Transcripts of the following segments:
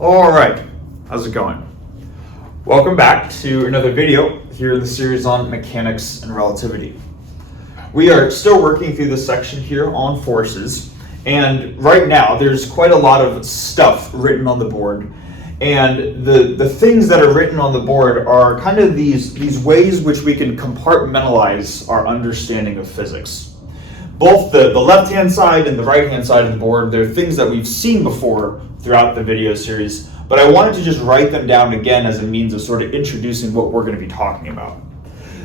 All right, how's it going? Welcome back to another video here in the series on mechanics and relativity. We are still working through this section here on forces, and right now there's quite a lot of stuff written on the board, and the things that are written on the board are kind of these ways which we can compartmentalize our understanding of physics. Both the left-hand side and the right-hand side of the board, they're things that we've seen before throughout the video series, but I wanted to just write them down again as a means of sort of introducing what we're going to be talking about.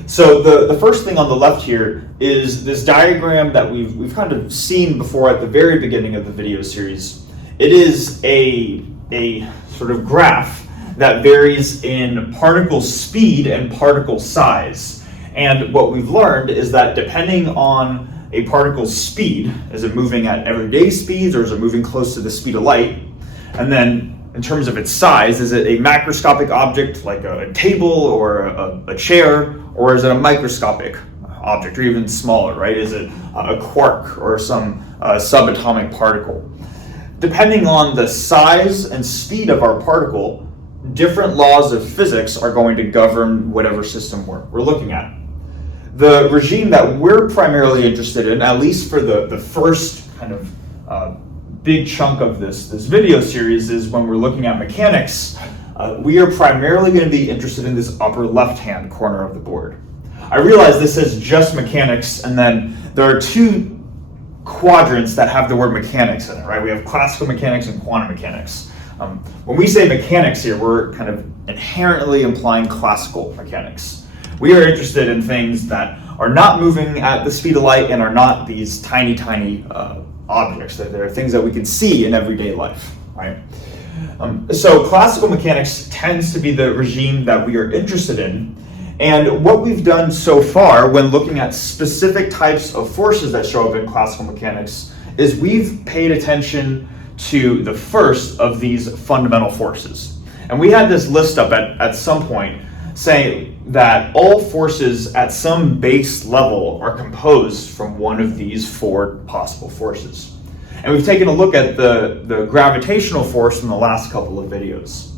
So the first thing on the left here is this diagram that we've kind of seen before at the very beginning of the video series. It is a sort of graph that varies in particle speed and particle size. And what we've learned is that depending on a particle's speed, is it moving at everyday speeds or is it moving close to the speed of light? And then in terms of its size, is it a macroscopic object like a table or a chair, or is it a microscopic object or even smaller, right? Is it a quark or some subatomic particle? Depending on the size and speed of our particle, different laws of physics are going to govern whatever system we're looking at. The regime that we're primarily interested in, at least for the first kind of big chunk of this video series, is when we're looking at mechanics. We are primarily going to be interested in this upper left-hand corner of the board. I realize this says just mechanics, and then there are two quadrants that have the word mechanics in it, right? We have classical mechanics and quantum mechanics. When we say mechanics here, we're kind of inherently implying classical mechanics. We are interested in things that are not moving at the speed of light and are not these tiny objects. That they're things that we can see in everyday life, right? So classical mechanics tends to be the regime that we are interested in. And what we've done so far when looking at specific types of forces that show up in classical mechanics is we've paid attention to the first of these fundamental forces. And we had this list up at some point saying that all forces at some base level are composed from one of these four possible forces. And we've taken a look at the gravitational force in the last couple of videos.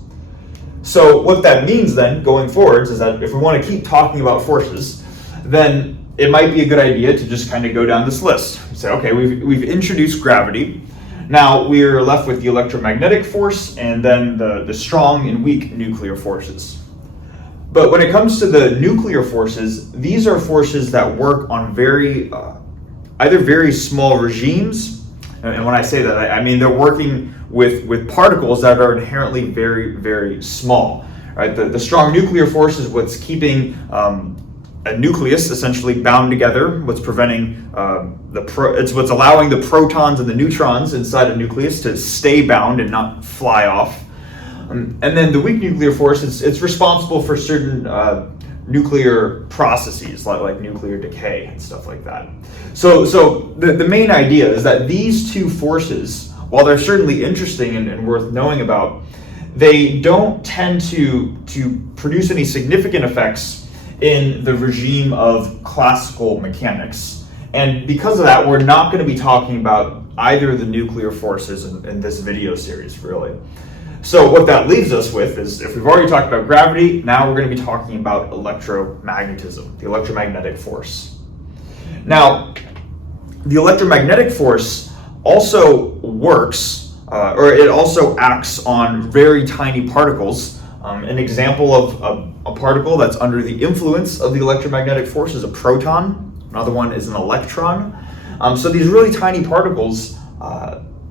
So what that means then, going forwards, is that if we want to keep talking about forces, then it might be a good idea to just kind of go down this list. Say, okay, we've introduced gravity. Now we're left with the electromagnetic force and then the strong and weak nuclear forces. But when it comes to the nuclear forces, these are forces that work on either very small regimes, and when I say that, I mean they're working with particles that are inherently very, very small. Right? The strong nuclear force is what's keeping a nucleus essentially bound together, what's preventing it's what's allowing the protons and the neutrons inside a nucleus to stay bound and not fly off. And then the weak nuclear force, it's responsible for certain nuclear processes like nuclear decay and stuff like that. So the main idea is that these two forces, while they're certainly interesting and worth knowing about, they don't tend to produce any significant effects in the regime of classical mechanics. And because of that, we're not going to be talking about either of the nuclear forces in this video series, really. So what that leaves us with is, if we've already talked about gravity, now we're going to be talking about electromagnetism, the electromagnetic force. Now, the electromagnetic force also works, or it also acts on very tiny particles. An example of a particle that's under the influence of the electromagnetic force is a proton. Another one is an electron. So these really tiny particles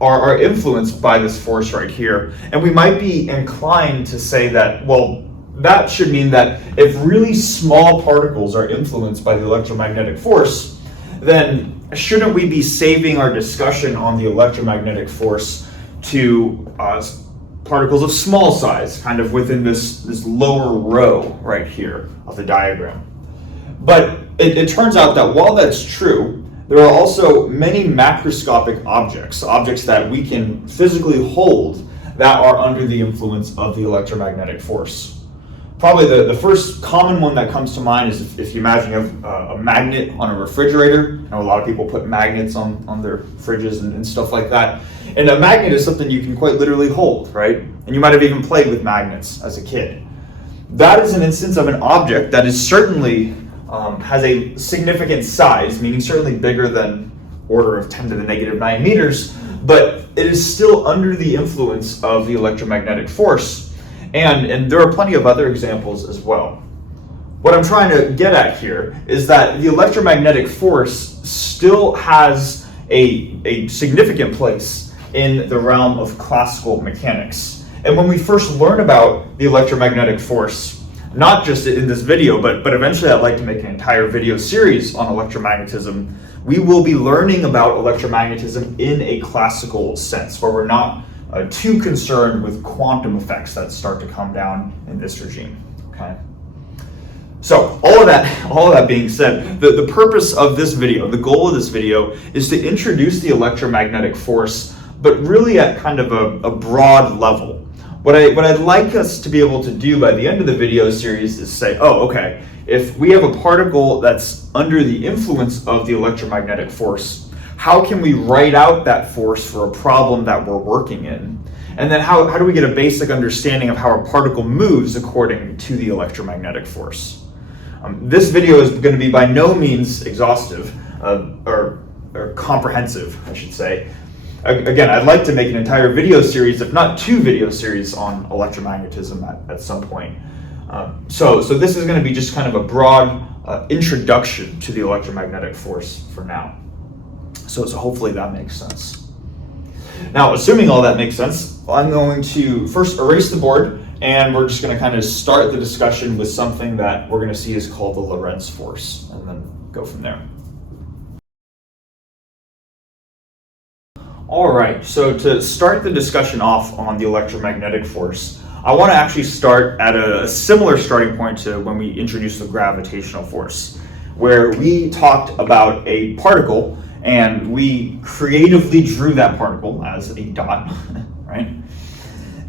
are influenced by this force right here. And we might be inclined to say that, well, that should mean that if really small particles are influenced by the electromagnetic force, then shouldn't we be saving our discussion on the electromagnetic force to particles of small size, kind of within this lower row right here of the diagram? But it turns out that while that's true, there are also many macroscopic objects that we can physically hold that are under the influence of the electromagnetic force. Probably the first common one that comes to mind is if you imagine you have a magnet on a refrigerator. I know a lot of people put magnets on their fridges and stuff like that. And a magnet is something you can quite literally hold, right? And you might have even played with magnets as a kid. That is an instance of an object that is certainly has a significant size, meaning certainly bigger than order of 10 to the negative 9 meters, but it is still under the influence of the electromagnetic force. And there are plenty of other examples as well. What I'm trying to get at here is that the electromagnetic force still has a significant place in the realm of classical mechanics. And when we first learn about the electromagnetic force, not just in this video, but eventually I'd like to make an entire video series on electromagnetism, we will be learning about electromagnetism in a classical sense, where we're not too concerned with quantum effects that start to come down in this regime. Okay. So all of that being said, the purpose of this video, the goal of this video, is to introduce the electromagnetic force, but really at kind of a broad level. What I'd like us to be able to do by the end of the video series is say, oh, okay, if we have a particle that's under the influence of the electromagnetic force, how can we write out that force for a problem that we're working in? And then how do we get a basic understanding of how a particle moves according to the electromagnetic force? This video is going to be by no means exhaustive, or comprehensive, I should say. Again, I'd like to make an entire video series, if not 2 video series, on electromagnetism at some point. So this is going to be just kind of a broad introduction to the electromagnetic force for now. So hopefully that makes sense. Now, assuming all that makes sense, I'm going to first erase the board, and we're just going to kind of start the discussion with something that we're going to see is called the Lorentz force, and then go from there. All right, so to start the discussion off on the electromagnetic force, I want to actually start at a similar starting point to when we introduced the gravitational force, where we talked about a particle and we creatively drew that particle as a dot, right?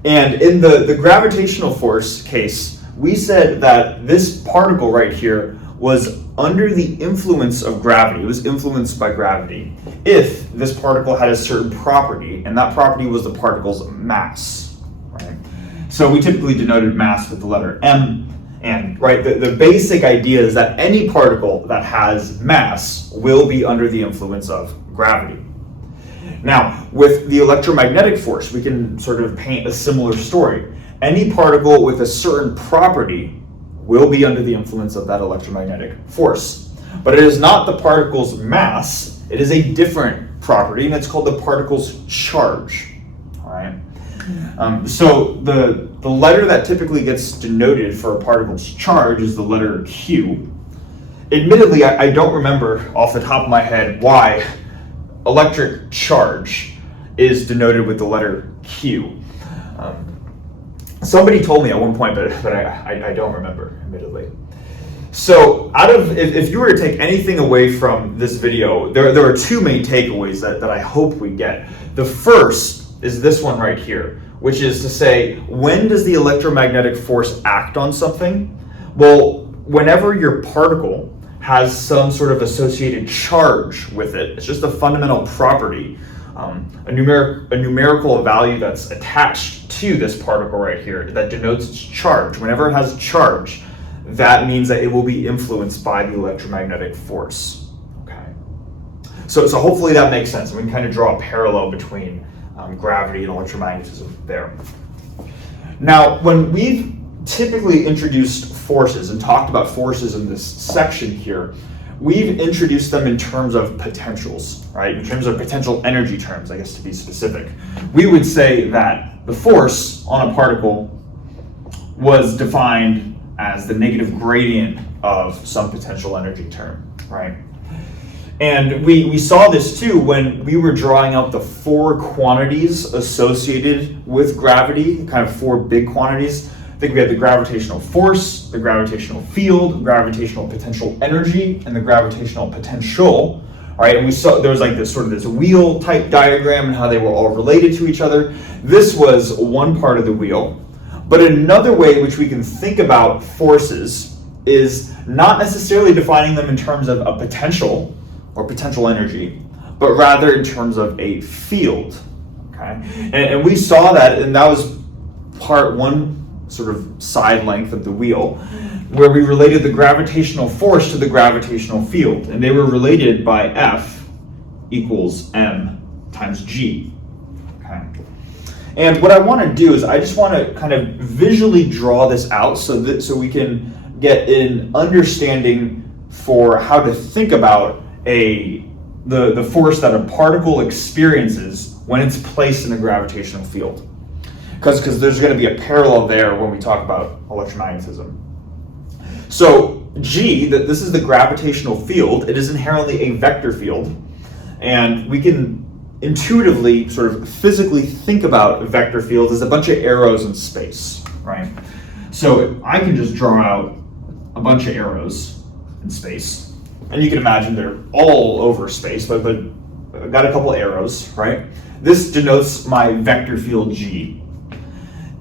And in the gravitational force case, we said that this particle right here was under the influence of gravity. It was influenced by gravity if this particle had a certain property, and that property was the particle's mass, right? So we typically denoted mass with the letter M, and right, the basic idea is that any particle that has mass will be under the influence of gravity. Now, with the electromagnetic force, we can sort of paint a similar story. Any particle with a certain property will be under the influence of that electromagnetic force. But it is not the particle's mass, it is a different property, and it's called the particle's charge. All right. So the letter that typically gets denoted for a particle's charge is the letter Q. Admittedly, I don't remember off the top of my head why electric charge is denoted with the letter Q. Somebody told me at one point, but I don't remember, admittedly. So if you were to take anything away from this video, there are 2 main takeaways that I hope we get. The first is this one right here, which is to say, when does the electromagnetic force act on something? Well, whenever your particle has some sort of associated charge with it, it's just a fundamental property, a numerical value that's attached to this particle right here that denotes its charge. Whenever it has charge, that means that it will be influenced by the electromagnetic force. Okay. So hopefully that makes sense. We can kind of draw a parallel between gravity and electromagnetism there. Now, when we've typically introduced forces and talked about forces in this section here, we've introduced them in terms of potentials, right? In terms of potential energy terms, I guess to be specific. We would say that the force on a particle was defined as the negative gradient of some potential energy term, right? And we saw this too when we were drawing out the 4 quantities associated with gravity, kind of 4 big quantities. I think we had the gravitational force, the gravitational field, gravitational potential energy, and the gravitational potential. All right, and we saw there was like this wheel type diagram and how they were all related to each other. This was one part of the wheel. But another way which we can think about forces is not necessarily defining them in terms of a potential or potential energy, but rather in terms of a field. Okay? And we saw that, and that was part one sort of side length of the wheel, where we related the gravitational force to the gravitational field, and they were related by F equals m times g. Okay. And what I want to do is I just want to kind of visually draw this out so we can get an understanding for how to think about the force that a particle experiences when it's placed in a gravitational field. Because there's going to be a parallel there when we talk about electromagnetism. So G, this is the gravitational field. It is inherently a vector field. And we can intuitively, sort of physically think about a vector field as a bunch of arrows in space, right? So I can just draw out a bunch of arrows in space. And you can imagine they're all over space, but I've got a couple arrows, right? This denotes my vector field G.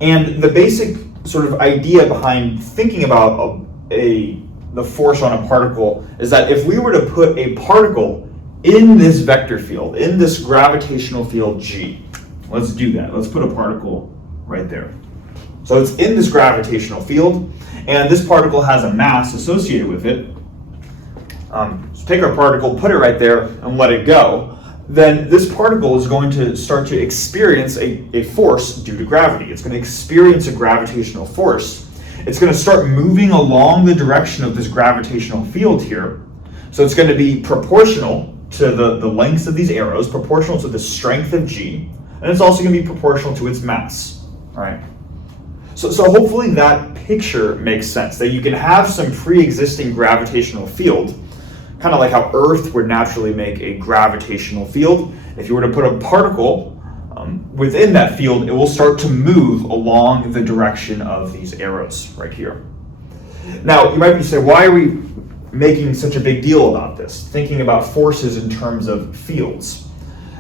And the basic sort of idea behind thinking about the force on a particle is that if we were to put a particle in this vector field, in this gravitational field G, let's do that. Let's put a particle right there. So it's in this gravitational field, and this particle has a mass associated with it. So take our particle, put it right there, and let it go. Then this particle is going to start to experience a force due to gravity. It's going to experience a gravitational force. It's going to start moving along the direction of this gravitational field here. So it's going to be proportional to the lengths of these arrows, proportional to the strength of G, and it's also going to be proportional to its mass. All right. So hopefully that picture makes sense, that you can have some pre-existing gravitational field, kind of like how Earth would naturally make a gravitational field. If you were to put a particle within that field, it will start to move along the direction of these arrows right here. Now, you might be saying, why are we making such a big deal about this, thinking about forces in terms of fields?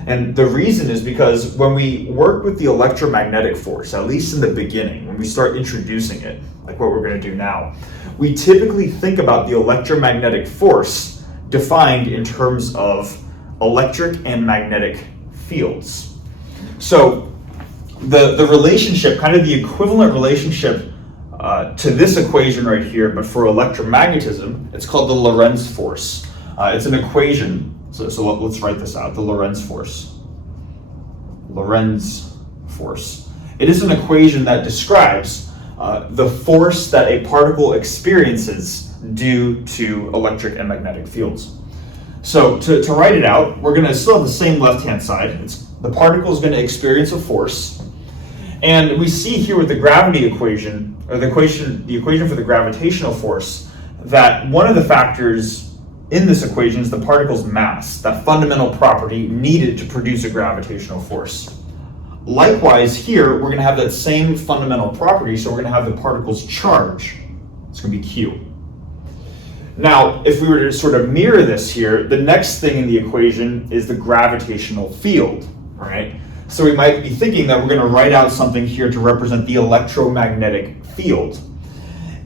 And the reason is because when we work with the electromagnetic force, at least in the beginning, when we start introducing it, like what we're going to do now, we typically think about the electromagnetic force defined in terms of electric and magnetic fields. So the relationship, kind of the equivalent relationship to this equation right here, but for electromagnetism, it's called the Lorentz force. It's an equation, so let's write this out, the Lorentz force. Lorentz force. It is an equation that describes the force that a particle experiences due to electric and magnetic fields. So to write it out, we're going to still have the same left-hand side. The particle is going to experience a force. And we see here with the gravity equation, or the equation for the gravitational force, that one of the factors in this equation is the particle's mass, that fundamental property needed to produce a gravitational force. Likewise here, we're going to have that same fundamental property, so we're going to have the particle's charge. It's going to be Q. Now, if we were to sort of mirror this here, the next thing in the equation is the gravitational field, right? So we might be thinking that we're going to write out something here to represent the electromagnetic field.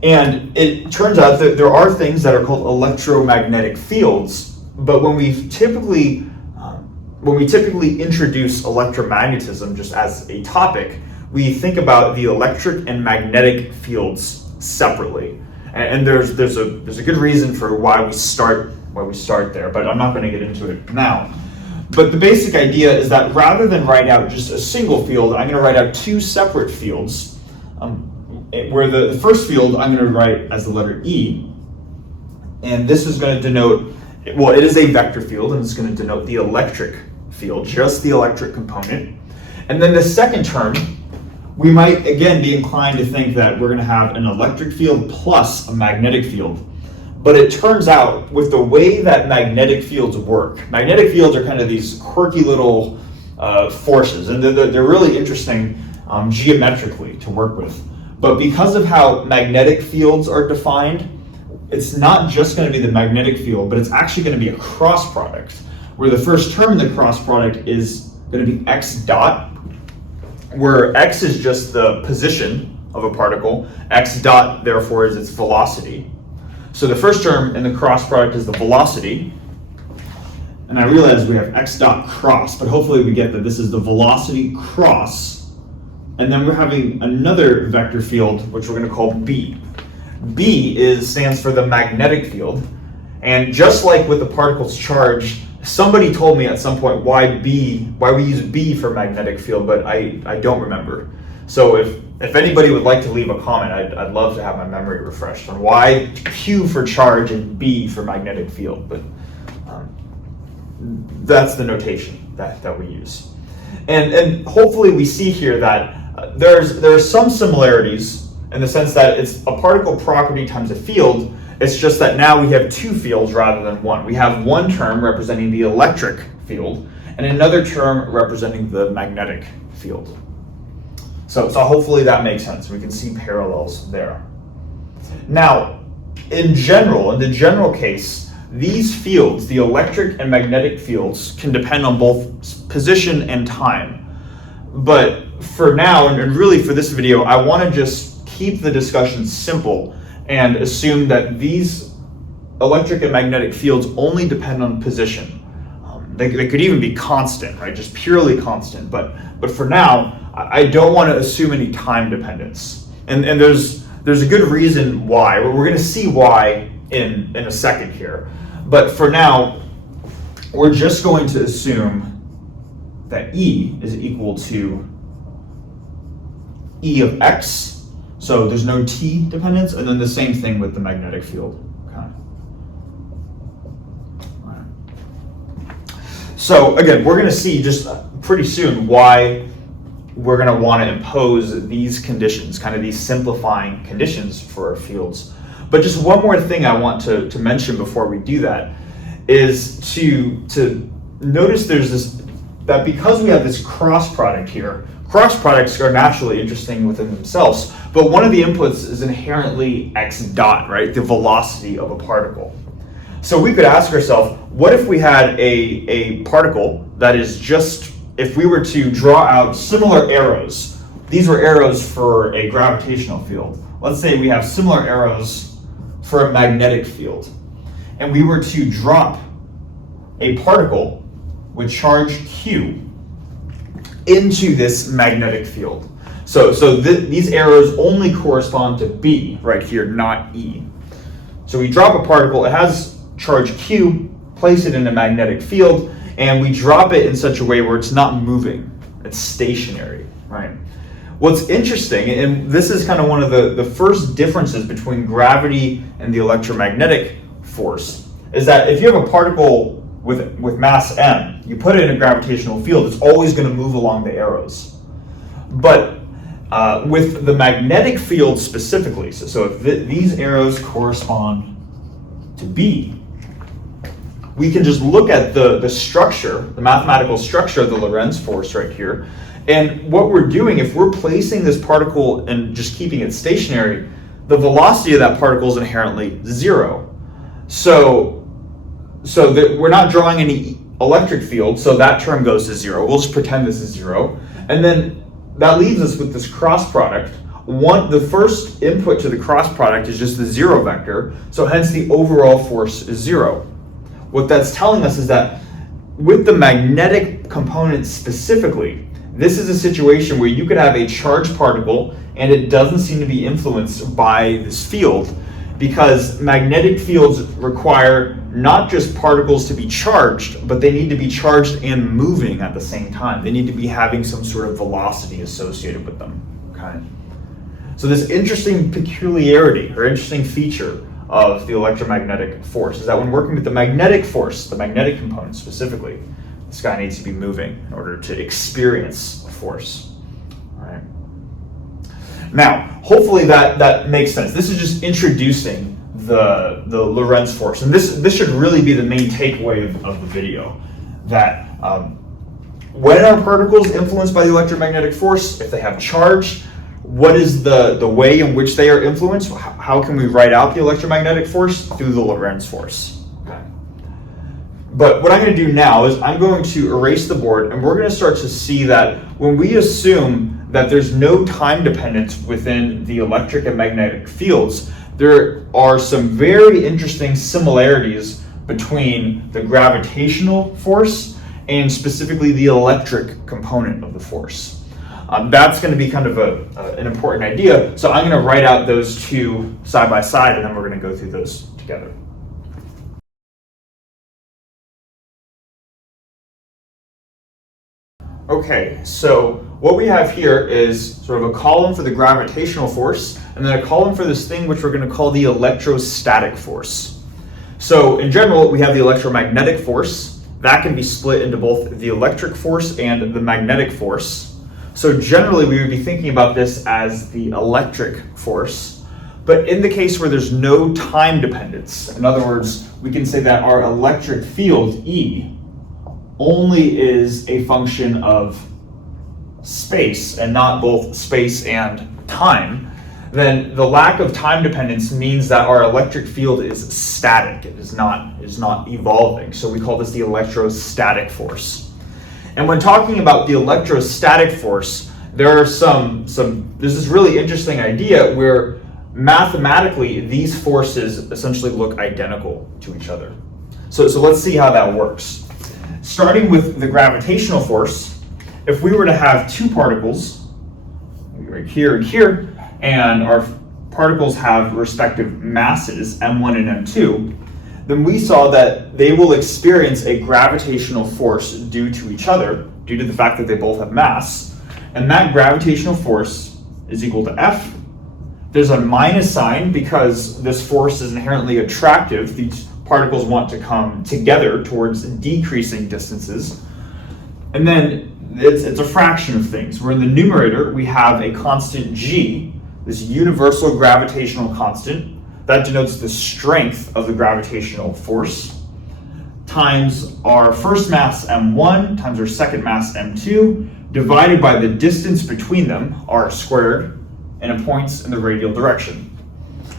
And it turns out that there are things that are called electromagnetic fields, but when we typically introduce electromagnetism just as a topic, we think about the electric and magnetic fields separately. And there's a good reason for why we start there, but I'm not going to get into it now. But the basic idea is that rather than write out just a single field, I'm going to write out two separate fields, where the first field I'm going to write as the letter E, and this is going to denote, well, it is a vector field, and it's going to denote the electric field, just the electric component. And then the second term, we might again be inclined to think that we're going to have an electric field plus a magnetic field. But it turns out, with the way that magnetic fields work, magnetic fields are kind of these quirky little forces, and they're really interesting geometrically to work with. But because of how magnetic fields are defined, it's not just going to be the magnetic field, but it's actually going to be a cross product, where the first term in the cross product is going to be x dot, where x is just the position of a particle, x dot therefore is its velocity. So the first term in the cross product is the velocity, and I realize we have x dot cross, but hopefully we get that this is the velocity cross, and then we're having another vector field, which we're going to call B. B stands for the magnetic field, and just like with the particle's charge, somebody told me at some point why we use B for magnetic field, but I don't remember. So if anybody would like to leave a comment, I'd love to have my memory refreshed on why Q for charge and B for magnetic field, but that's the notation that we use. And hopefully we see here that there are some similarities in the sense that it's a particle property times a field. It's just that now we have two fields rather than one. We have one term representing the electric field and another term representing the magnetic field. So hopefully that makes sense. We can see parallels there. Now, in the general case, these fields, the electric and magnetic fields, can depend on both position and time. But for now, and really for this video, I want to just keep the discussion simple and assume that these electric and magnetic fields only depend on position. They could even be constant, right? Just purely constant. But for now, I don't want to assume any time dependence. And there's a good reason why. We're going to see why in a second here. But for now, we're just going to assume that E is equal to E of x. So there's no t dependence, and then the same thing with the magnetic field. Okay. Right. So again, we're going to see just pretty soon why we're going to want to impose these conditions, kind of these simplifying conditions for our fields. But just one more thing I want to mention before we do that is to notice that because we have this cross product here, cross products are naturally interesting within themselves, but one of the inputs is inherently x dot, right? The velocity of a particle. So we could ask ourselves, what if we had a particle that is just, if we were to draw out similar arrows, these were arrows for a gravitational field. Let's say we have similar arrows for a magnetic field, and we were to drop a particle with charge Q into this magnetic field. So these arrows only correspond to B right here, not E. So we drop a particle, it has charge Q, place it in a magnetic field, and we drop it in such a way where it's not moving, it's stationary, right? What's interesting, and this is kind of one of the first differences between gravity and the electromagnetic force, is that if you have a particle with mass m, you put it in a gravitational field, it's always going to move along the arrows. But with the magnetic field specifically, so if these arrows correspond to B, we can just look at the structure, the mathematical structure of the Lorentz force right here. And what we're doing, if we're placing this particle and just keeping it stationary, the velocity of that particle is inherently zero. So that we're not drawing any electric field, so that term goes to zero. We'll just pretend this is zero. And then that leaves us with this cross product. The first input to the cross product is just the zero vector, so hence the overall force is zero. What that's telling us is that with the magnetic component specifically, this is a situation where you could have a charged particle and it doesn't seem to be influenced by this field, because magnetic fields require not just particles to be charged, but they need to be charged and moving at the same time. They need to be having some sort of velocity associated with them. Okay. So this interesting peculiarity or interesting feature of the electromagnetic force is that when working with the magnetic force, the magnetic component specifically, this guy needs to be moving in order to experience a force. All right. Now, hopefully that makes sense. This is just introducing the Lorentz force, and this should really be the main takeaway of the video. That when are particles influenced by the electromagnetic force? If they have charge, what is the way in which they are influenced? How can we write out the electromagnetic force? Through the Lorentz force. Okay. But what I'm going to do now is I'm going to erase the board, and we're going to start to see that when we assume that there's no time dependence within the electric and magnetic fields, there are some very interesting similarities between the gravitational force and specifically the electric component of the force. That's going to be kind of an important idea. So I'm going to write out those two side by side, and then we're going to go through those together. Okay, so what we have here is sort of a column for the gravitational force, and then a column for this thing which we're going to call the electrostatic force. So in general, we have the electromagnetic force. That can be split into both the electric force and the magnetic force. So generally, we would be thinking about this as the electric force. But in the case where there's no time dependence, in other words, we can say that our electric field, E, only is a function of space and not both space and time, then the lack of time dependence means that our electric field is static. It is not evolving. So we call this the electrostatic force. And when talking about the electrostatic force, there are there's this really interesting idea where mathematically these forces essentially look identical to each other. So let's see how that works. Starting with the gravitational force, if we were to have two particles, right here and here, and our particles have respective masses, m1 and m2, then we saw that they will experience a gravitational force due to each other, due to the fact that they both have mass, and that gravitational force is equal to F. There's a minus sign because this force is inherently attractive. These particles want to come together towards decreasing distances. And then it's a fraction of things. Where in the numerator, we have a constant g, this universal gravitational constant, that denotes the strength of the gravitational force, times our first mass m1 times our second mass m2, divided by the distance between them, r squared, and it points in the radial direction.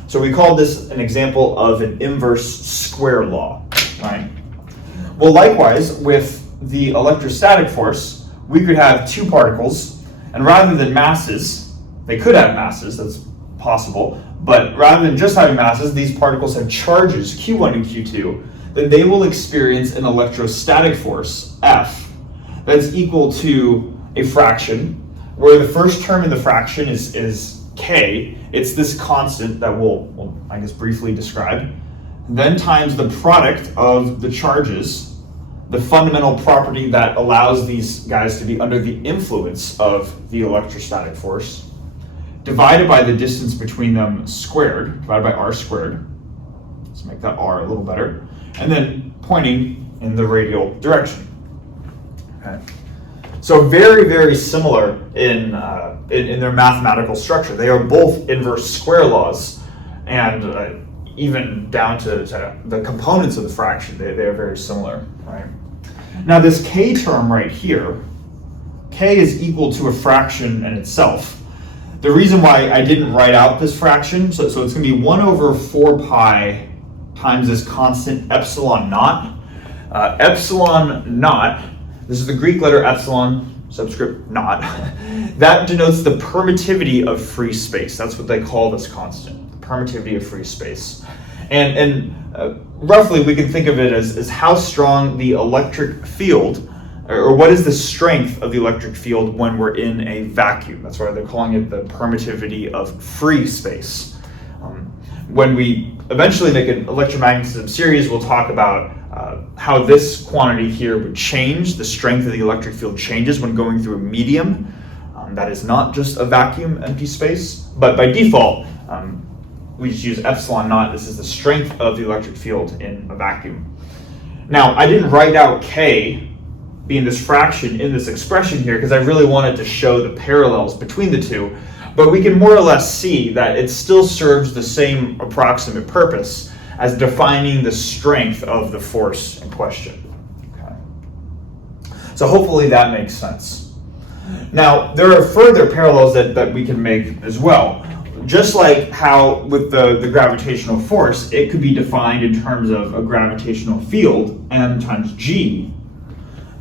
So we call this an example of an inverse square law, right? Well, likewise, with the electrostatic force, we could have two particles, and rather than masses, they could have masses, that's possible, but rather than just having masses, these particles have charges, Q1 and Q2, then they will experience an electrostatic force, F, that's equal to a fraction, where the first term in the fraction is K. It's this constant that we'll I guess briefly describe, then times the product of the charges, the fundamental property that allows these guys to be under the influence of the electrostatic force, divided by the distance between them squared, divided by r squared. Let's make that r a little better, and then pointing in the radial direction. Okay. So very, very similar in their mathematical structure. They are both inverse square laws, and even down to the components of the fraction, they are very similar. Right? Now this k term right here, k is equal to a fraction in itself. The reason why I didn't write out this fraction, so it's going to be 1 over 4 pi times this constant epsilon naught. Epsilon naught, this is the Greek letter epsilon, subscript naught. That denotes the permittivity of free space. That's what they call this constant, the permittivity of free space. And roughly we can think of it as how strong the electric field, or what is the strength of the electric field when we're in a vacuum. That's why they're calling it the permittivity of free space. When we eventually make an electromagnetism series, we'll talk about how this quantity here would change. The strength of the electric field changes when going through a medium that is not just a vacuum, empty space. But by default, we just use epsilon naught. This is the strength of the electric field in a vacuum. Now, I didn't write out K being this fraction in this expression here because I really wanted to show the parallels between the two. But we can more or less see that it still serves the same approximate purpose as defining the strength of the force in question. Okay. So hopefully that makes sense. Now, there are further parallels that we can make as well. Just like how with the gravitational force, it could be defined in terms of a gravitational field, m times g.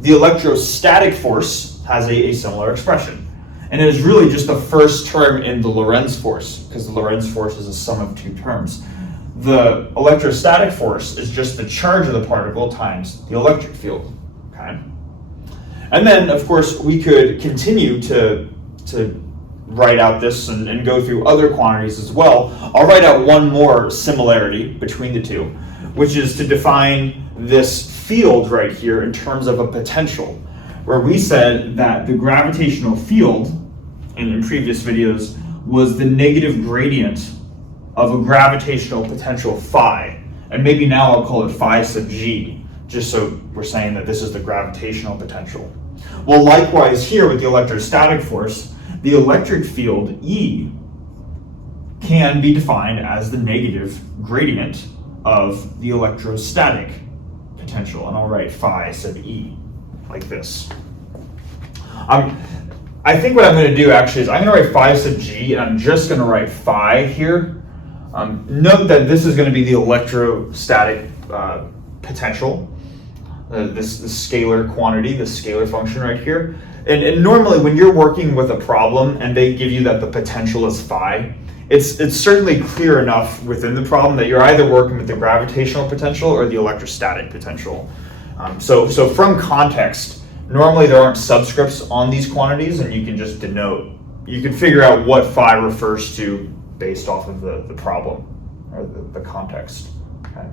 The electrostatic force has a similar expression. And it is really just the first term in the Lorentz force, because the Lorentz force is a sum of two terms. the electrostatic force is just the charge of the particle times the electric field, okay? And then, of course, we could continue to write out this and go through other quantities as well. I'll write out one more similarity between the two, which is to define this field right here in terms of a potential, where we said that the gravitational field in previous videos was the negative gradient of a gravitational potential phi. And maybe now I'll call it phi sub g, just so we're saying that this is the gravitational potential. Well, likewise here with the electrostatic force, the electric field E can be defined as the negative gradient of the electrostatic potential. And I'll write phi sub E like this. I think what I'm going to do actually is I'm going to write phi sub g, and I'm just going to write phi here. Note that this is going to be the electrostatic potential, this scalar quantity, this scalar function right here. And normally when you're working with a problem and they give you that the potential is phi, it's certainly clear enough within the problem that you're either working with the gravitational potential or the electrostatic potential. So from context, normally there aren't subscripts on these quantities, and you can just denote, you can figure out what phi refers to based off of the problem or the context. Okay.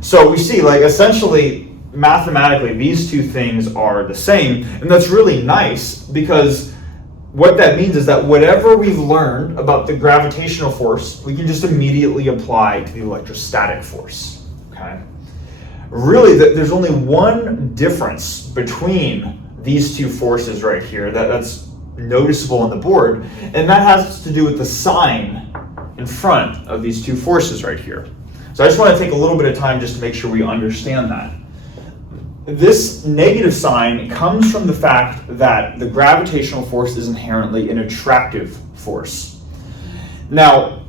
So we see, like, essentially mathematically these two things are the same, and that's really nice because what that means is that whatever we've learned about the gravitational force, we can just immediately apply to the electrostatic force. Okay. Really, there's only one difference between these two forces right here that's noticeable on the board, and that has to do with the sign in front of these two forces right here. So I just want to take a little bit of time just to make sure we understand that. This negative sign comes from the fact that the gravitational force is inherently an attractive force. Now,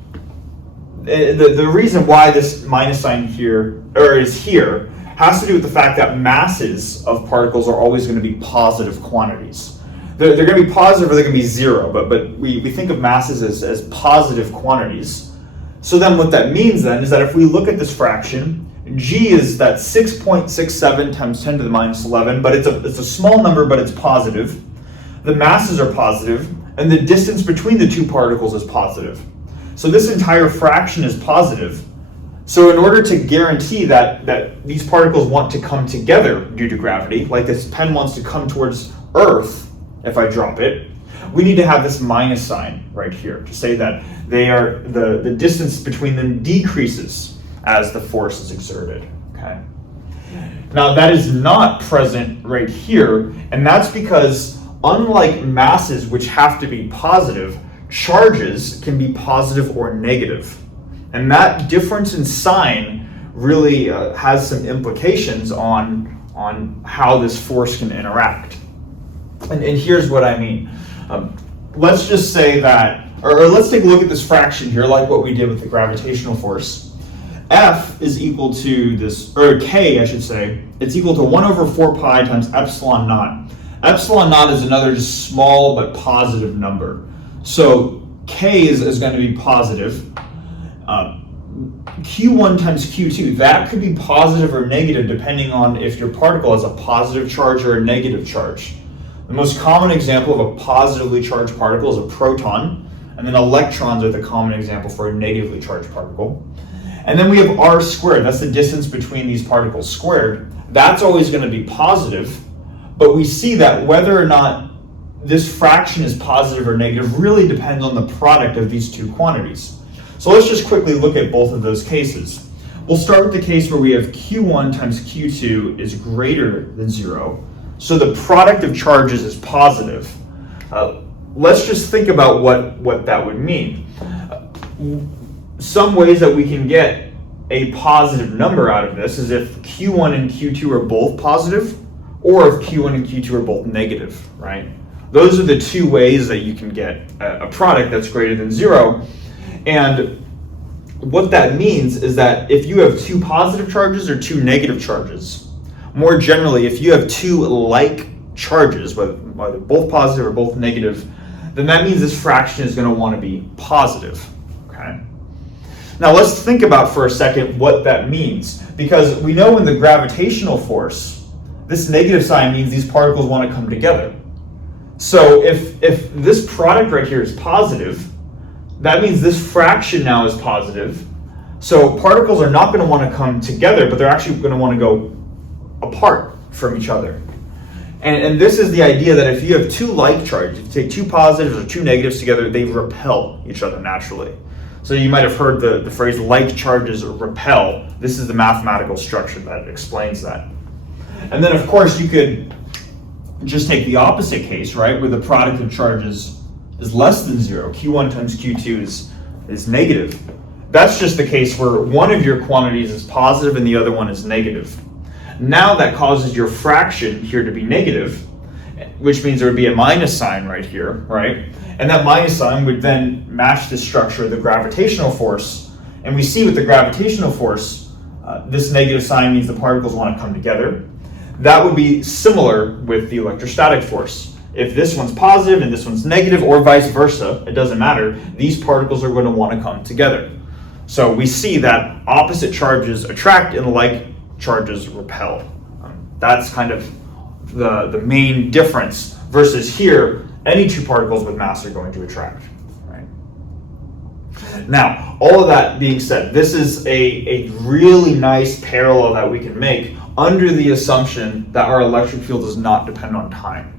the reason why this minus sign here, or is here, has to do with the fact that masses of particles are always going to be positive quantities. They're going to be positive or they're going to be zero, but we think of masses as positive quantities. So then what that means then is that if we look at this fraction, g is that 6.67 times 10 to the minus 11, but it's a small number, but it's positive. The masses are positive, and the distance between the two particles is positive. So this entire fraction is positive. So in order to guarantee that these particles want to come together due to gravity, like this pen wants to come towards Earth if I drop it, we need to have this minus sign right here to say that they are the distance between them decreases as the force is exerted. Okay. Now that is not present right here, and that's because unlike masses which have to be positive, charges can be positive or negative. And that difference in sign really has some implications on how this force can interact. And here's what I mean. Let's just say that, or let's take a look at this fraction here, like what we did with the gravitational force. F is equal to this, or K I should say, it's equal to 1 over 4 pi times epsilon naught. Epsilon naught is another just small but positive number. So K is going to be positive. Q1 times Q2, that could be positive or negative depending on if your particle has a positive charge or a negative charge. The most common example of a positively charged particle is a proton, and then electrons are the common example for a negatively charged particle. And then we have r squared, that's the distance between these particles squared. That's always going to be positive, but we see that whether or not this fraction is positive or negative really depends on the product of these two quantities. So let's just quickly look at both of those cases. We'll start with the case where we have Q1 times Q2 is greater than 0. So the product of charges is positive. Let's just think about what that would mean. Some ways that we can get a positive number out of this is if Q1 and Q2 are both positive, or if Q1 and Q2 are both negative, right? Those are the two ways that you can get a product that's greater than 0. And what that means is that if you have two positive charges or two negative charges, more generally, if you have two like charges, whether both positive or both negative, then that means this fraction is going to want to be positive, okay? Now let's think about for a second what that means, because we know in the gravitational force, this negative sign means these particles want to come together. So if this product right here is positive, that means this fraction now is positive. So particles are not going to want to come together, but they're actually going to want to go apart from each other. And this is the idea that if you have two like charges, if you take two positives or two negatives together, they repel each other naturally. So you might have heard the phrase like charges repel. This is the mathematical structure that explains that. And then of course you could just take the opposite case, right, where the product of charges is less than 0. Q1 times Q2 is negative. That's just the case where one of your quantities is positive and the other one is negative. Now that causes your fraction here to be negative, which means there would be a minus sign right here, right? And that minus sign would then match the structure of the gravitational force. And we see with the gravitational force, this negative sign means the particles want to come together. That would be similar with the electrostatic force. If this one's positive and this one's negative, or vice versa, it doesn't matter, these particles are going to want to come together. So we see that opposite charges attract and like charges repel. That's kind of the main difference, versus here, any two particles with mass are going to attract. Right? Now, all of that being said, this is a really nice parallel that we can make under the assumption that our electric field does not depend on time.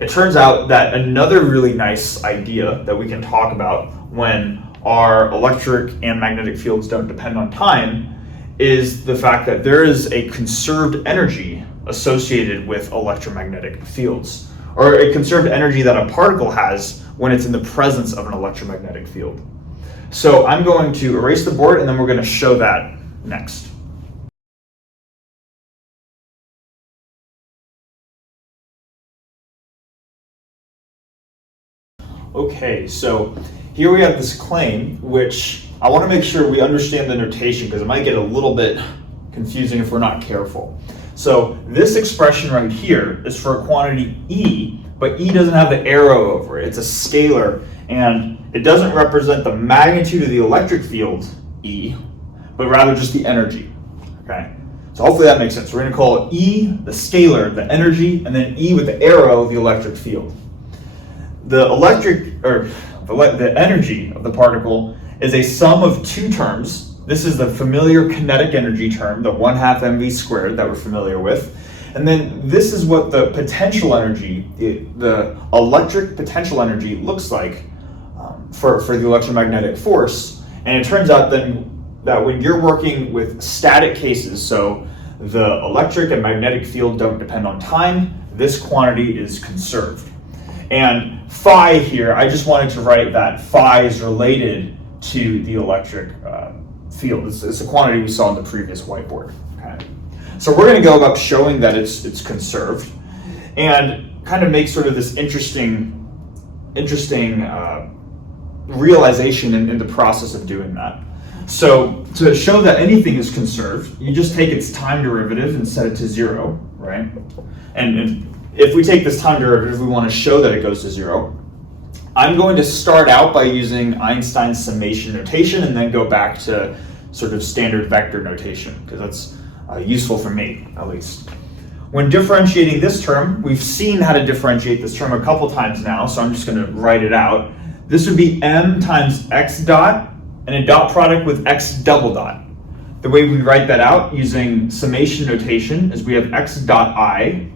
It turns out that another really nice idea that we can talk about when our electric and magnetic fields don't depend on time is the fact that there is a conserved energy associated with electromagnetic fields, or a conserved energy that a particle has when it's in the presence of an electromagnetic field. So I'm going to erase the board and then we're going to show that next. Okay, so here we have this claim, which I want to make sure we understand the notation because it might get a little bit confusing if we're not careful. So this expression right here is for a quantity E, but E doesn't have the arrow over it. It's a scalar, and it doesn't represent the magnitude of the electric field, E, but rather just the energy. Okay, so hopefully that makes sense. We're going to call E the scalar, the energy, and then E with the arrow, the electric field. The energy of the particle is a sum of two terms. This is the familiar kinetic energy term, the 1/2 mv squared that we're familiar with. And then this is what the potential energy, the electric potential energy looks like for the electromagnetic force. And it turns out then that when you're working with static cases, so the electric and magnetic field don't depend on time, this quantity is conserved. And phi here, I just wanted to write that phi is related to the electric field. It's a quantity we saw on the previous whiteboard. Okay. So we're going to go about showing that it's conserved, and kind of make sort of this interesting realization in the process of doing that. So to show that anything is conserved, you just take its time derivative and set it to 0, right? And if we take this time derivative, we want to show that it goes to 0. I'm going to start out by using Einstein's summation notation and then go back to sort of standard vector notation, because that's useful for me, at least. When differentiating this term, we've seen how to differentiate this term a couple times now, so I'm just going to write it out. This would be m times x dot and a dot product with x double dot. The way we write that out using summation notation is we have x dot I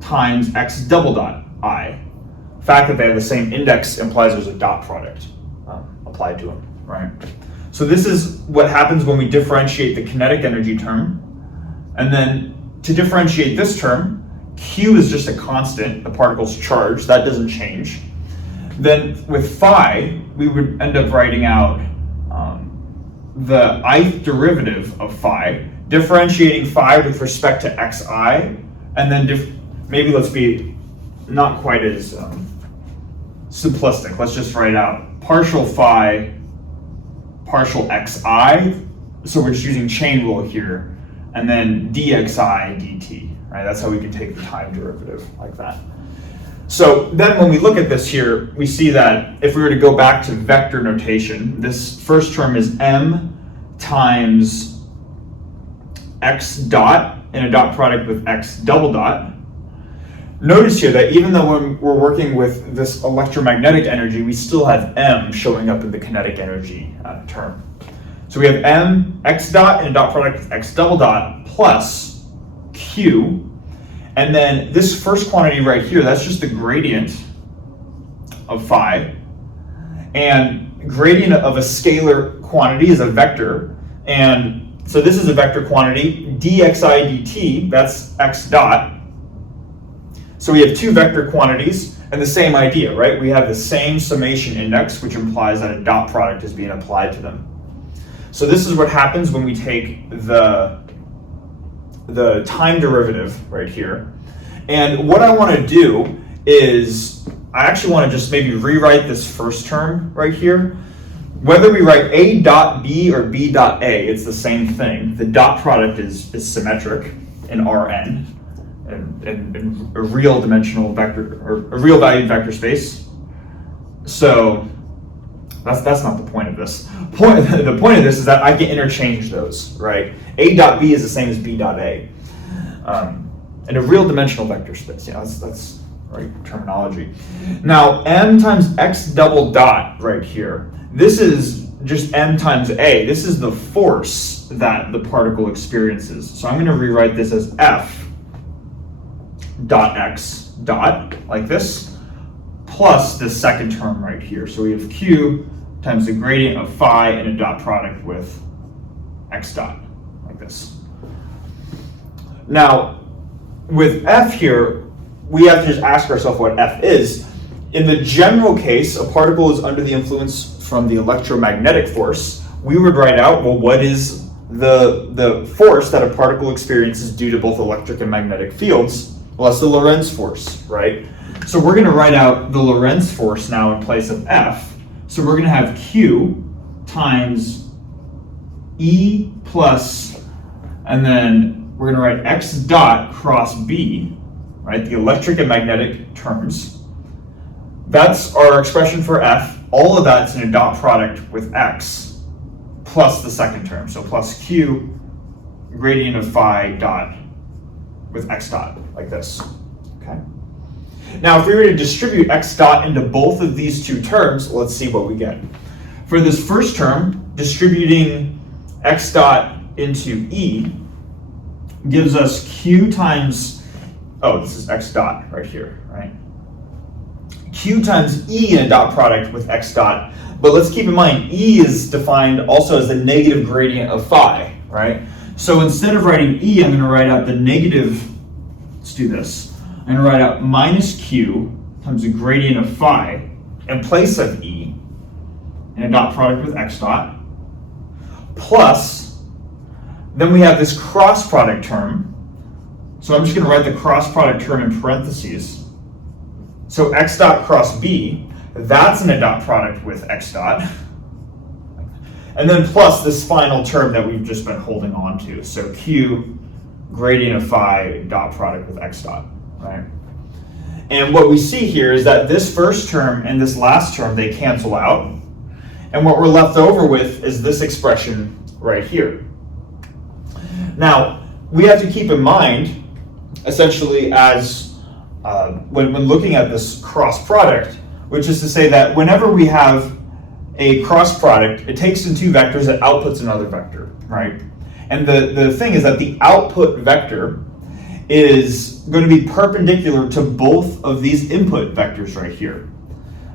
times x double dot I. The fact that they have the same index implies there's a dot product applied to them, right? So this is what happens when we differentiate the kinetic energy term. And then to differentiate this term, Q is just a constant, the particle's charge, that doesn't change. Then with phi, we would end up writing out the ith derivative of phi, differentiating phi with respect to xi, and then maybe let's be not quite as simplistic. Let's just write out partial phi, partial xi. So we're just using chain rule here, and then dxi dt, right? That's how we can take the time derivative like that. So then when we look at this here, we see that if we were to go back to vector notation, this first term is m times x dot and a dot product with x double dot. Notice here that even though when we're working with this electromagnetic energy, we still have m showing up in the kinetic energy term. So we have m x dot and a dot product with x double dot plus q. And then this first quantity right here, that's just the gradient of phi. And gradient of a scalar quantity is a vector. And so this is a vector quantity, dxi dt, that's x dot. So we have two vector quantities and the same idea, right? We have the same summation index, which implies that a dot product is being applied to them. So this is what happens when we take the time derivative right here. And what I want to do is, I actually want to just maybe rewrite this first term right here. Whether we write a dot b or b dot a, it's the same thing. The dot product is symmetric in Rn, in a real dimensional vector, or a real valued vector space. So that's not the point of this. The point of this is that I can interchange those, right? A dot b is the same as b dot a. In a real dimensional vector space, that's right terminology. Now, m times x double dot right here, this is just m times a. This is the force that the particle experiences. So I'm going to rewrite this as f dot x dot, like this, plus this second term right here. So we have q times the gradient of phi and a dot product with x dot, like this. Now, with f here, we have to just ask ourselves what f is. In the general case, a particle is under the influence from the electromagnetic force. We would write out, well, what is the force that a particle experiences due to both electric and magnetic fields? Well, that's the Lorentz force, right? So we're going to write out the Lorentz force now in place of f. So we're going to have q times E plus, and then we're going to write x dot cross b, right? The electric and magnetic terms. That's our expression for f. All of that's in a dot product with x plus the second term. So plus q gradient of phi dot with x dot, like this, okay? Now, if we were to distribute x dot into both of these two terms, let's see what we get. For this first term, distributing x dot into E gives us q times, oh, this is x dot right here, right? Q times E in a dot product with x dot, but let's keep in mind, E is defined also as the negative gradient of phi, right? So instead of writing E, I'm going to write out the negative, let's do this. I'm going to write out minus q times the gradient of phi in place of E in a dot product with x dot, plus, then we have this cross product term. So I'm just going to write the cross product term in parentheses. So x dot cross b, that's in a dot product with x dot. And then plus this final term that we've just been holding on to. So q gradient of phi dot product with x dot, right? And what we see here is that this first term and this last term, they cancel out. And what we're left over with is this expression right here. Now, we have to keep in mind, essentially, as when looking at this cross product, which is to say that whenever we have a cross product, it takes in two vectors that outputs another vector, right? And the thing is that the output vector is going to be perpendicular to both of these input vectors right here.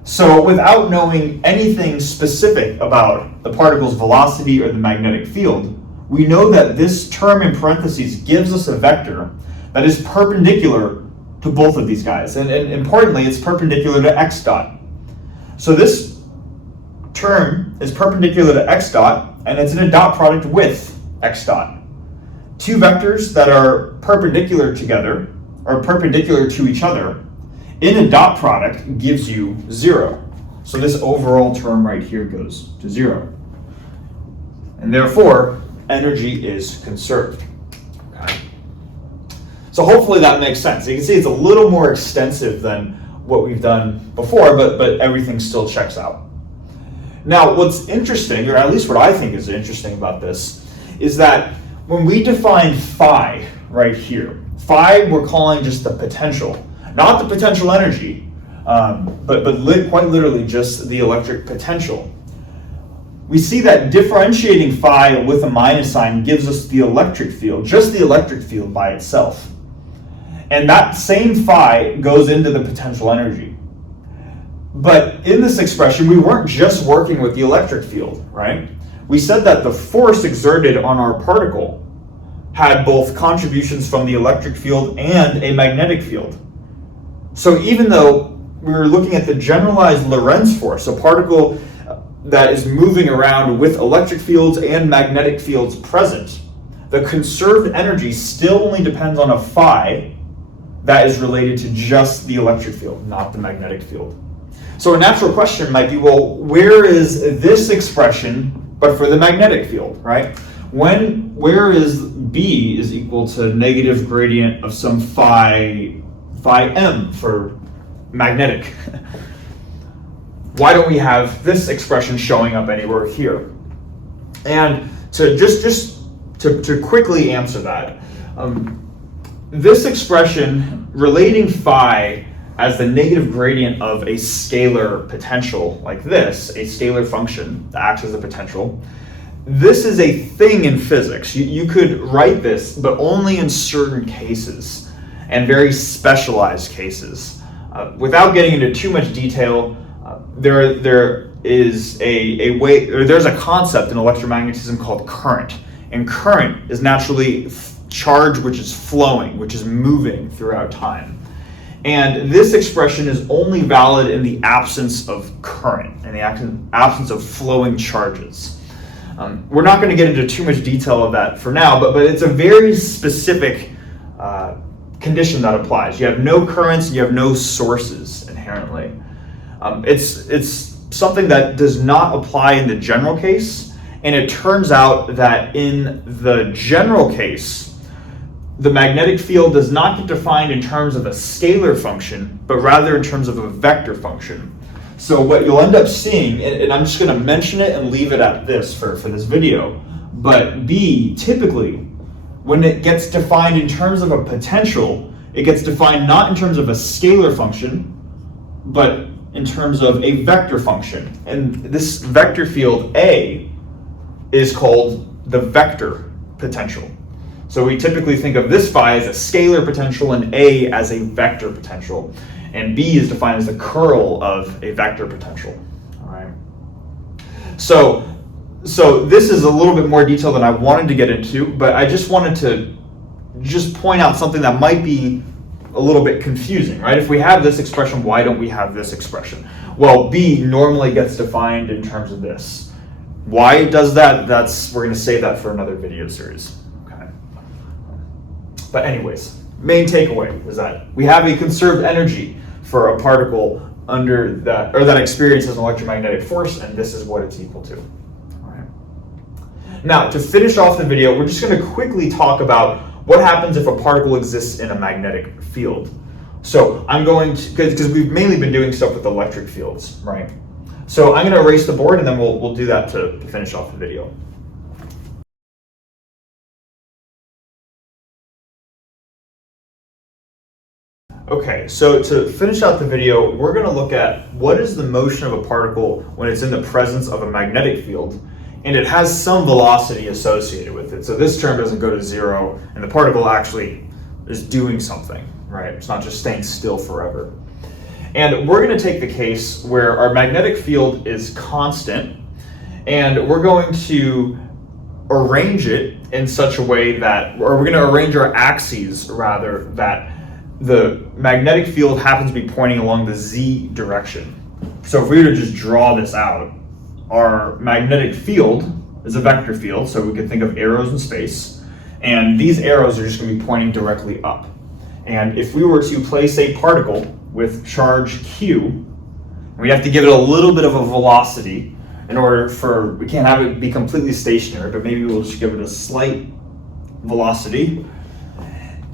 So without knowing anything specific about the particle's velocity or the magnetic field, we know that this term in parentheses gives us a vector that is perpendicular to both of these guys. And importantly, it's perpendicular to x dot. So this term is perpendicular to x dot, and it's in a dot product with x dot. Two vectors that are perpendicular together, or perpendicular to each other, in a dot product gives you 0. So this overall term right here goes to 0. And therefore, energy is conserved. Okay. So hopefully that makes sense. You can see it's a little more extensive than what we've done before, but everything still checks out. Now, what's interesting, or at least what I think is interesting about this, is that when we define phi right here, phi we're calling just the potential, not the potential energy, but quite literally just the electric potential. We see that differentiating phi with a minus sign gives us the electric field, just the electric field by itself. And that same phi goes into the potential energy. But in this expression, we weren't just working with the electric field, right? We said that the force exerted on our particle had both contributions from the electric field and a magnetic field. So even though we were looking at the generalized Lorentz force, a particle that is moving around with electric fields and magnetic fields present, the conserved energy still only depends on a phi that is related to just the electric field, not the magnetic field. So a natural question might be, well, where is this expression but for the magnetic field, right? Where is B is equal to negative gradient of some phi m for magnetic? Why don't we have this expression showing up anywhere here? And to just to quickly answer that, this expression relating phi as the negative gradient of a scalar potential like this, a scalar function that acts as a potential, this is a thing in physics. You could write this, but only in certain cases and very specialized cases. Without getting into too much detail, there is a way, or there's a concept in electromagnetism called current. And current is naturally charge which is flowing, which is moving throughout time. And this expression is only valid in the absence of current, in the absence of flowing charges. We're not going to get into too much detail of that for now, but it's a very specific condition that applies. You have no currents, you have no sources inherently. It's something that does not apply in the general case, and it turns out that in the general case, the magnetic field does not get defined in terms of a scalar function, but rather in terms of a vector function. So what you'll end up seeing, and I'm just going to mention it and leave it at this for this video, but B, typically, when it gets defined in terms of a potential, it gets defined not in terms of a scalar function, but in terms of a vector function. And this vector field A is called the vector potential. So we typically think of this phi as a scalar potential and A as a vector potential. And B is defined as the curl of a vector potential. All right. So this is a little bit more detail than I wanted to get into, but I just wanted to just point out something that might be a little bit confusing, right? If we have this expression, why don't we have this expression? Well, B normally gets defined in terms of this. Why it does that, we're going to save that for another video series. Okay. But anyways, main takeaway is that we have a conserved energy for a particle under that, or that experiences an electromagnetic force, and this is what it's equal to. All right. Now, to finish off the video, we're just going to quickly talk about what happens if a particle exists in a magnetic field. So I'm going to, because we've mainly been doing stuff with electric fields, right? So I'm going to erase the board, and then we'll do that to finish off the video. Okay, so to finish out the video, we're going to look at what is the motion of a particle when it's in the presence of a magnetic field, and it has some velocity associated with it. So this term doesn't go to zero, and the particle actually is doing something, right? It's not just staying still forever. And we're going to take the case where our magnetic field is constant, and we're going to arrange it in such a way that, or we're going to arrange our axes rather, that the magnetic field happens to be pointing along the z direction. So if we were to just draw this out, our magnetic field is a vector field, so we could think of arrows in space, and these arrows are just going to be pointing directly up. And if we were to place a particle with charge q, we have to give it a little bit of a velocity in order for, we can't have it be completely stationary, but maybe we'll just give it a slight velocity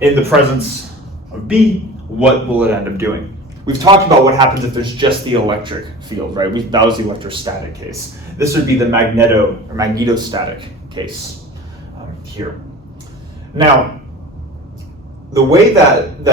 in the presence of B, what will it end up doing? we've talked about what happens if there's just the electric field, right? That was the electrostatic case. This would be the magnetostatic case here. Now, the way that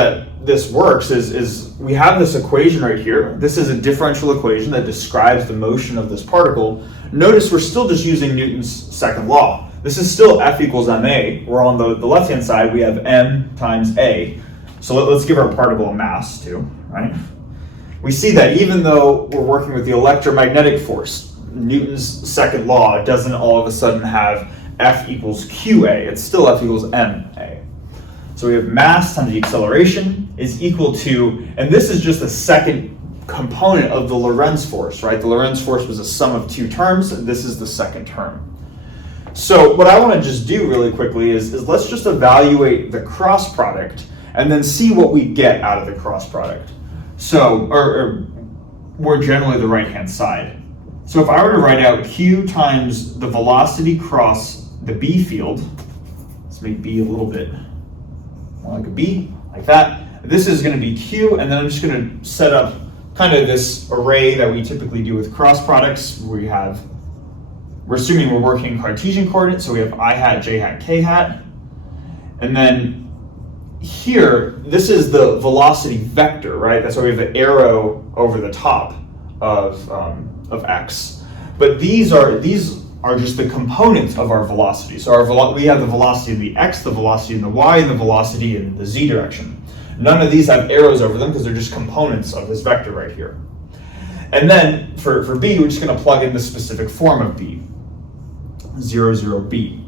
this works is we have this equation right here. This is a differential equation that describes the motion of this particle. Notice we're still just using Newton's second law. This is still F equals ma. We're on the left-hand side, we have m times a. So let's give our particle a mass too, right? We see that even though we're working with the electromagnetic force, Newton's second law doesn't all of a sudden have F equals qa. It's still F equals ma. So we have mass times the acceleration is equal to, and this is just the second component of the Lorentz force, right? The Lorentz force was a sum of two terms, and this is the second term. So what I want to just do really quickly is let's just evaluate the cross product and then see what we get out of the cross product. So, or more generally the right-hand side. So if I were to write out Q times the velocity cross the B field, let's make B a little bit more like a B, like that. This is going to be Q, and then I'm just going to set up kind of this array that we typically do with cross products. We're assuming we're working Cartesian coordinates, so we have I hat, J hat, K hat. And then here, this is the velocity vector, right? That's why we have the arrow over the top of X. But these are just the components of our velocity. So we have the velocity in the X, the velocity in the Y, and the velocity in the Z direction. None of these have arrows over them because they're just components of this vector right here. And then for B, we're just going to plug in the specific form of B, 0, 0, B.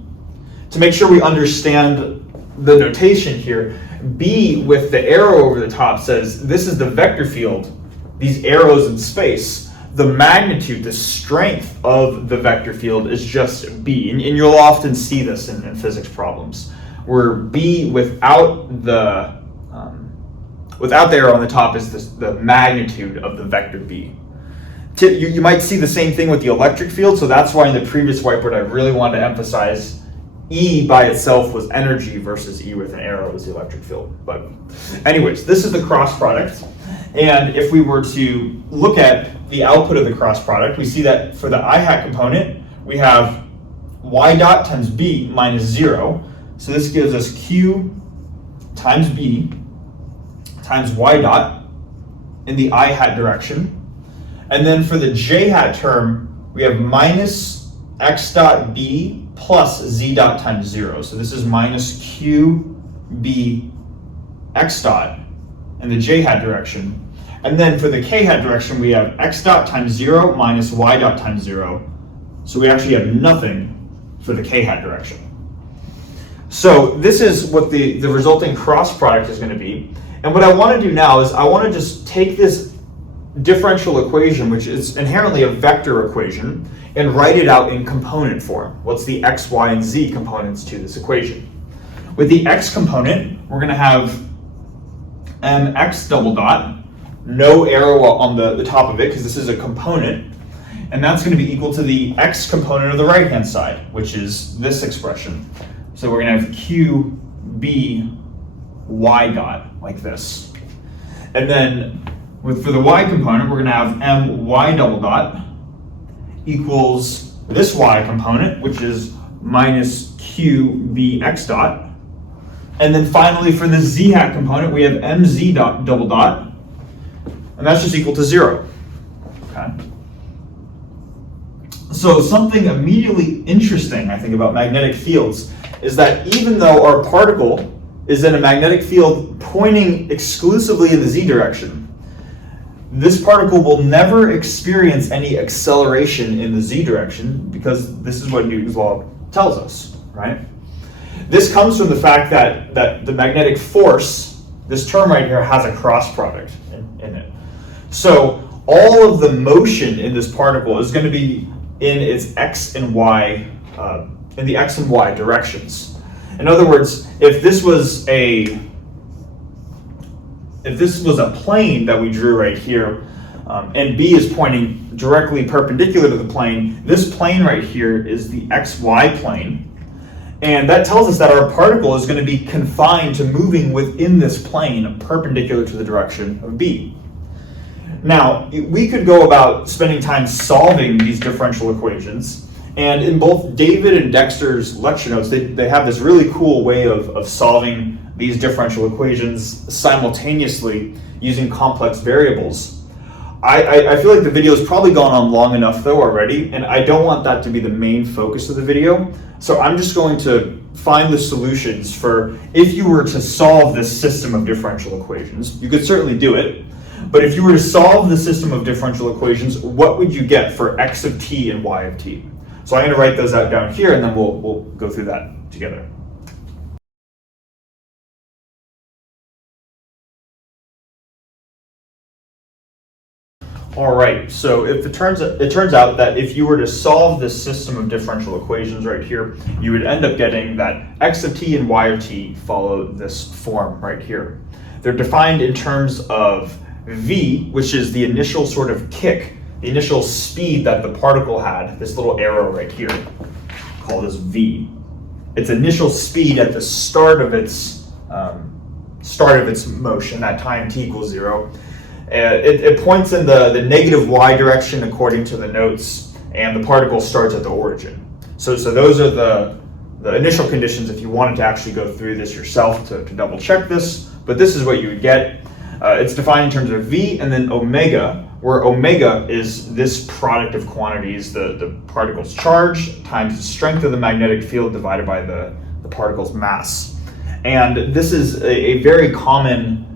To make sure we understand the notation here, B with the arrow over the top says this is the vector field, these arrows in space. The magnitude, the strength of the vector field is just B. And you'll often see this in physics problems, where B without the arrow on the top is the magnitude of the vector B. You might see the same thing with the electric field, so that's why in the previous whiteboard I really wanted to emphasize E by itself was energy versus E with an arrow was the electric field. But anyways, this is the cross product. And if we were to look at the output of the cross product, we see that for the I hat component, we have y dot times B minus 0. So this gives us Q times B times y dot in the I hat direction. And then for the j hat term, we have minus x dot B plus z dot times 0. So this is minus q b x dot in the j hat direction. And then for the k hat direction, we have x dot times 0 minus y dot times 0. So we actually have nothing for the k hat direction. So this is what the resulting cross product is going to be. And what I want to do now is I want to just take this differential equation, which is inherently a vector equation, and write it out in component form. What's the x, y, and z components to this equation? With the x component, we're going to have mx double dot, no arrow on the top of it because this is a component, and that's going to be equal to the x component of the right-hand side, which is this expression. So we're going to have qb y dot like this. And then for the y component, we're going to have my double dot equals this y component, which is minus qbx dot. And then finally for the z hat component, we have mz dot double dot, and that's just equal to 0. Okay. So something immediately interesting, I think, about magnetic fields is that even though our particle is in a magnetic field pointing exclusively in the z direction, this particle will never experience any acceleration in the z direction because this is what Newton's law tells us, right? This comes from the fact that the magnetic force, this term right here, has a cross product in it. So all of the motion in this particle is going to be in its x and y, in the x and y directions. In other words, if this was a plane that we drew right here, and B is pointing directly perpendicular to the plane, this plane right here is the xy plane. And that tells us that our particle is going to be confined to moving within this plane perpendicular to the direction of B. Now, we could go about spending time solving these differential equations, and in both David and Dexter's lecture notes, they have this really cool way of solving these differential equations simultaneously using complex variables. I feel like the video's probably gone on long enough though already, and I don't want that to be the main focus of the video, so I'm just going to find the solutions for if you were to solve this system of differential equations. You could certainly do it, but if you were to solve the system of differential equations, what would you get for x of t and y of t? So I'm going to write those out down here, and then we'll go through that together. All right, so if it turns out that if you were to solve this system of differential equations right here, you would end up getting that x of t and y of t follow this form right here. They're defined in terms of v, which is the initial sort of kick, the initial speed that the particle had, this little arrow right here, called as v. Its initial speed at the start of its motion, at time t equals 0. It points in the negative y direction according to the notes, and the particle starts at the origin. So those are the initial conditions if you wanted to actually go through this yourself to double check this, but this is what you would get. It's defined in terms of v and then omega, where omega is this product of quantities, the particle's charge times the strength of the magnetic field divided by the particle's mass. And this is a very common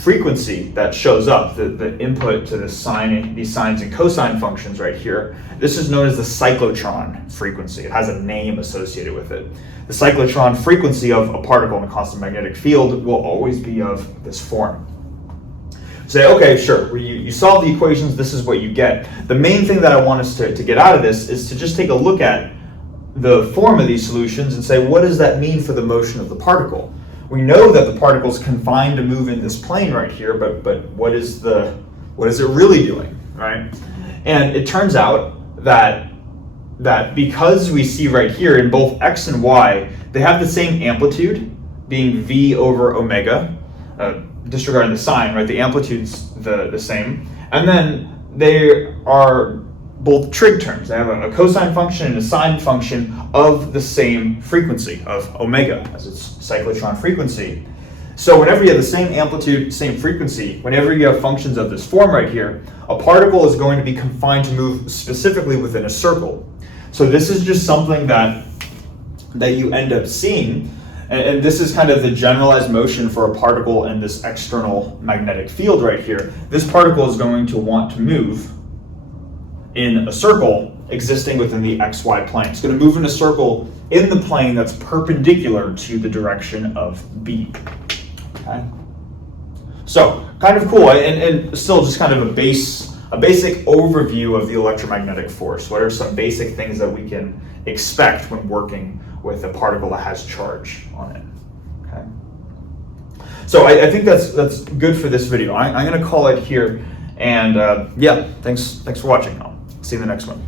frequency that shows up, the input to these sines and cosine functions right here. This is known as the cyclotron frequency. It has a name associated with it. The cyclotron frequency of a particle in a constant magnetic field will always be of this form. Say, okay, sure, you solve the equations, this is what you get. The main thing that I want us to get out of this is to just take a look at the form of these solutions and say, what does that mean for the motion of the particle? We know that the particle is confined to move in this plane right here, but what is it really doing, right? And it turns out that because we see right here in both x and y, they have the same amplitude, being v over omega, disregarding the sign, right? The amplitude's the same. And then they are both trig terms. They have a cosine function and a sine function of the same frequency, of omega, as its cyclotron frequency. So whenever you have the same amplitude, same frequency, whenever you have functions of this form right here, a particle is going to be confined to move specifically within a circle. So this is just something that you end up seeing, and this is kind of the generalized motion for a particle in this external magnetic field right here. This particle is going to want to move in a circle existing within the xy plane. It's going to move in a circle in the plane that's perpendicular to the direction of B. Okay? So, kind of cool, and still just kind of a basic overview of the electromagnetic force. What are some basic things that we can expect when working with a particle that has charge on it? Okay. So I think that's good for this video. I'm going to call it here, and yeah, thanks for watching. I'll see you in the next one.